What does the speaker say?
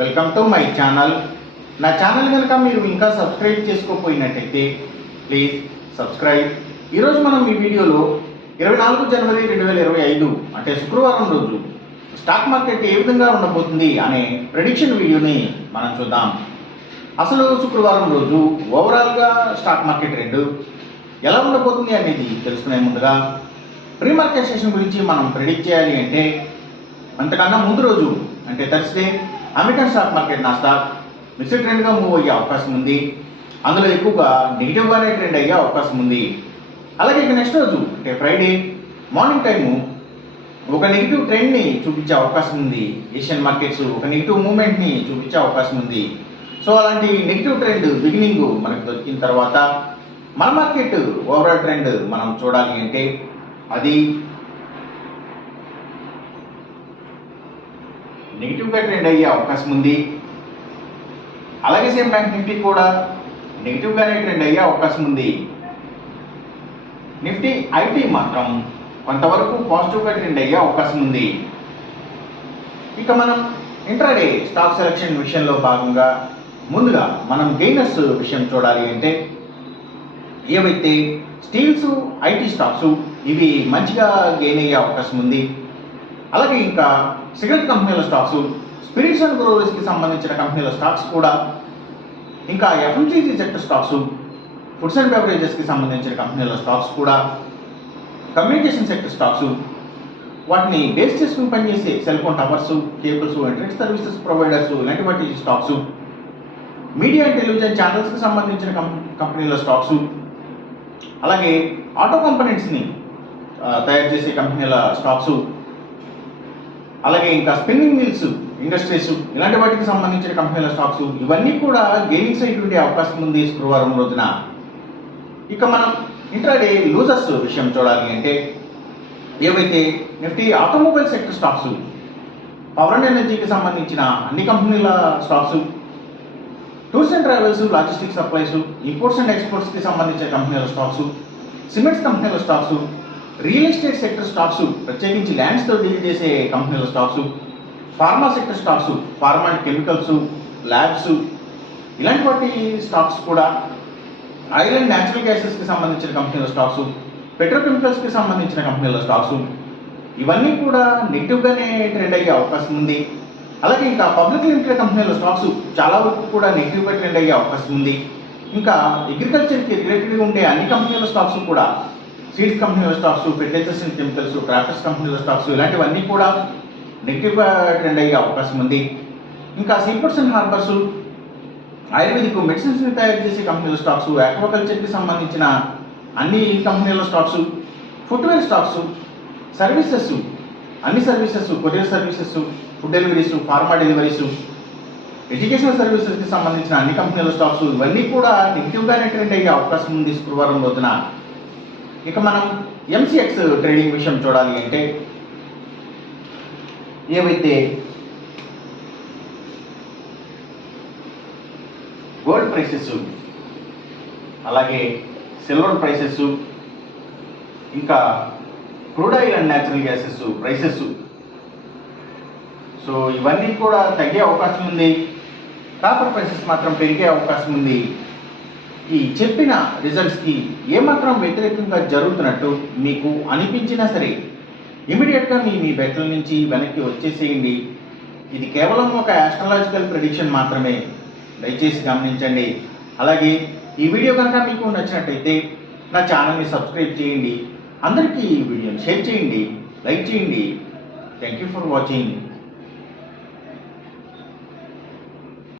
Welcome to my channel. నా channel కనుక మీరు ఇంకా సబ్స్క్రైబ్ చేసుకోకపోయినట్టయితే ప్లీజ్ సబ్స్క్రైబ్. ఈరోజు మనం ఈ వీడియోలో 24 జనవరి 2025 అంటే శుక్రవారం రోజు స్టాక్ మార్కెట్ ఏ విధంగా ఉండబోతుంది అనే ప్రెడిక్షన్ వీడియోని మనం చూద్దాం. అసలు శుక్రవారం రోజు ఓవరాల్గా స్టాక్ మార్కెట్ ట్రెండ్ ఎలా ఉండబోతుంది అనేది తెలుసుకునే ముందుగా ప్రీ మార్కెట్ సెషన్ గురించి మనం ప్రెడిక్ట్ చేయాలి అంటే అంతకన్నా ముందు రోజు అంటే Thursday American stock market Nasdaq mixed ట్రెండ్గా మూవ్ అయ్యే అవకాశం ఉంది. అందులో ఎక్కువగా నెగిటివ్గానే ట్రెండ్ అయ్యే అవకాశం ఉంది. అలాగే ఇక నెక్స్ట్ రోజు అంటే ఫ్రైడే మార్నింగ్ టైము ఒక నెగిటివ్ ట్రెండ్ని చూపించే అవకాశం ఉంది. ఏషియన్ మార్కెట్స్ ఒక నెగిటివ్ మూమెంట్ని చూపించే అవకాశం ఉంది. సో అలాంటి నెగిటివ్ ట్రెండ్ బిగినింగ్ మనకు దొరికిన తర్వాత మన మార్కెట్ ఓవరాల్ ట్రెండ్ మనం చూడాలి అంటే అది నెగిటివ్గా ట్రెండ్ అయ్యే అవకాశం ఉంది. అలాగే సేమ్ బ్యాంక్ నిఫ్టీ కూడా నెగిటివ్గానే ట్రెండ్ అయ్యే అవకాశం ఉంది. నిఫ్టీ ఐటీ మాత్రం కొంతవరకు పాజిటివ్గా ట్రెండ్ అయ్యే అవకాశం ఉంది. ఇక మనం ఇంట్రాడే స్టాక్ సెలెక్షన్ విషయంలో భాగంగా ముందుగా మనం గెయినర్స్ విషయం చూడాలి అంటే ఏవైతే స్టీల్స్ ఐటీ స్టాక్స్ ఇవి మంచిగా గెయిన్ అయ్యే అవకాశం ఉంది. అలాగే ఇంకా సిగరెట్ కంపెనీల స్టాక్స్, స్పిరిట్స్ అండ్ బ్రూవరీస్కి సంబంధించిన కంపెనీల స్టాక్స్ కూడా, ఇంకా FMCG sector stocks, foods and బెవరేజెస్కి సంబంధించిన కంపెనీల స్టాక్స్ కూడా, కమ్యూనికేషన్ సెక్టర్ స్టాక్స్ వాటిని బేస్ చేసుకుని పనిచేసే cell phone towers, cables, internet services providers ఇలాంటి వాటి స్టాక్స్, మీడియా అండ్ టెలివిజన్ ఛానల్స్కి సంబంధించిన కంపెనీల స్టాక్స్, అలాగే ఆటో కంపోనెంట్స్ని తయారు చేసే కంపెనీల స్టాక్స్, అలాగే ఇంకా స్పిన్నింగ్ మిల్స్ ఇండస్ట్రీస్ ఇలాంటి వాటికి సంబంధించిన కంపెనీల స్టాక్స్ ఇవన్నీ కూడా గెయినింగ్ సైడ్ ఉండే అవకాశం ఉంది శుక్రవారం రోజున. ఇక మనం ఇంట్రాడే లూజర్స్ విషయం చూడాలి అంటే ఏవైతే Nifty automobile sector stocks, power and ఎనర్జీకి సంబంధించిన అన్ని కంపెనీల stocks, tours and travels, logistics supplies, imports and ఎక్స్పోర్ట్స్కి సంబంధించిన కంపెనీల స్టాక్స్, సిమెంట్స్ కంపెనీల stocks, real estate sector stocks ప్రత్యేకించి ల్యాండ్స్తో డీల్ చేసే కంపెనీల stocks, pharma sector stocks, pharma and chemicals, labs ఇలాంటి వాటి స్టాక్స్ కూడా, ఆయిల్ అండ్ న్యాచురల్ గ్యాసెస్కి సంబంధించిన కంపెనీల స్టాక్స్, పెట్రోకెమికల్స్కి సంబంధించిన కంపెనీల స్టాక్స్ ఇవన్నీ కూడా నెగిటివ్గానే ట్రెండ్ అయ్యే అవకాశం ఉంది. అలాగే ఇంకా పబ్లిక్ లిమిటెడ్ కంపెనీల స్టాక్స్ చాలా వరకు కూడా నెగిటివ్గా ట్రెండ్ అయ్యే అవకాశం ఉంది. ఇంకా అగ్రికల్చర్కి రిలేటెడ్గా ఉండే అన్ని కంపెనీల స్టాక్స్ కూడా, సీడ్స్ కంపెనీల stocks, fertilizers and chemicals, crafters కంపెనీల స్టాక్స్ ఇలాంటివన్నీ కూడా నెగిటివ్గా ట్రెండ్ అయ్యే అవకాశం ఉంది. ఇంకా సీఫుడ్స్ అండ్ హార్బర్స్, ఆయుర్వేదిక్ మెడిసిన్స్ని తయారు చేసే కంపెనీల స్టాక్స్, ఆక్వాకల్చర్కి సంబంధించిన అన్ని కంపెనీల స్టాక్స్, ఫుట్వేర్ స్టాక్స్, సర్వీసెస్ అన్ని services, courier services, food deliveries, pharma deliveries, educational సర్వీసెస్కి సంబంధించిన అన్ని కంపెనీల స్టాక్స్ ఇవన్నీ కూడా నెగిటివ్గానే ట్రెండ్ అయ్యే అవకాశం ఉంది శుక్రవారం రోజున. ఇక మనం ఎంసీఎక్స్ ట్రేడింగ్ విషయం చూడాలి అంటే ఏవైతే గోల్డ్ ప్రైసెస్, అలాగే సిల్వర్ ప్రైసెస్, ఇంకా crude oil and natural gases prices, so ఇవన్నీ కూడా తగ్గే అవకాశం ఉంది. కాపర్ ప్రైసెస్ మాత్రం పెరిగే అవకాశం ఉంది. ఈ చెప్పిన రిజల్ట్స్కి ఏమాత్రం వ్యతిరేకంగా జరుగుతున్నట్టు మీకు అనిపించినా సరే ఇమీడియట్గా మీ బెట్ల నుంచి వెనక్కి వచ్చేసేయండి. ఇది కేవలం ఒక ఆస్ట్రాలజికల్ ప్రెడిక్షన్ మాత్రమే, దయచేసి గమనించండి. అలాగే ఈ వీడియో కనుక మీకు నచ్చినట్టయితే నా ఛానల్ని సబ్స్క్రైబ్ చేయండి. అందరికీ ఈ వీడియోని షేర్ చేయండి, లైక్ చేయండి. Thank you for watching.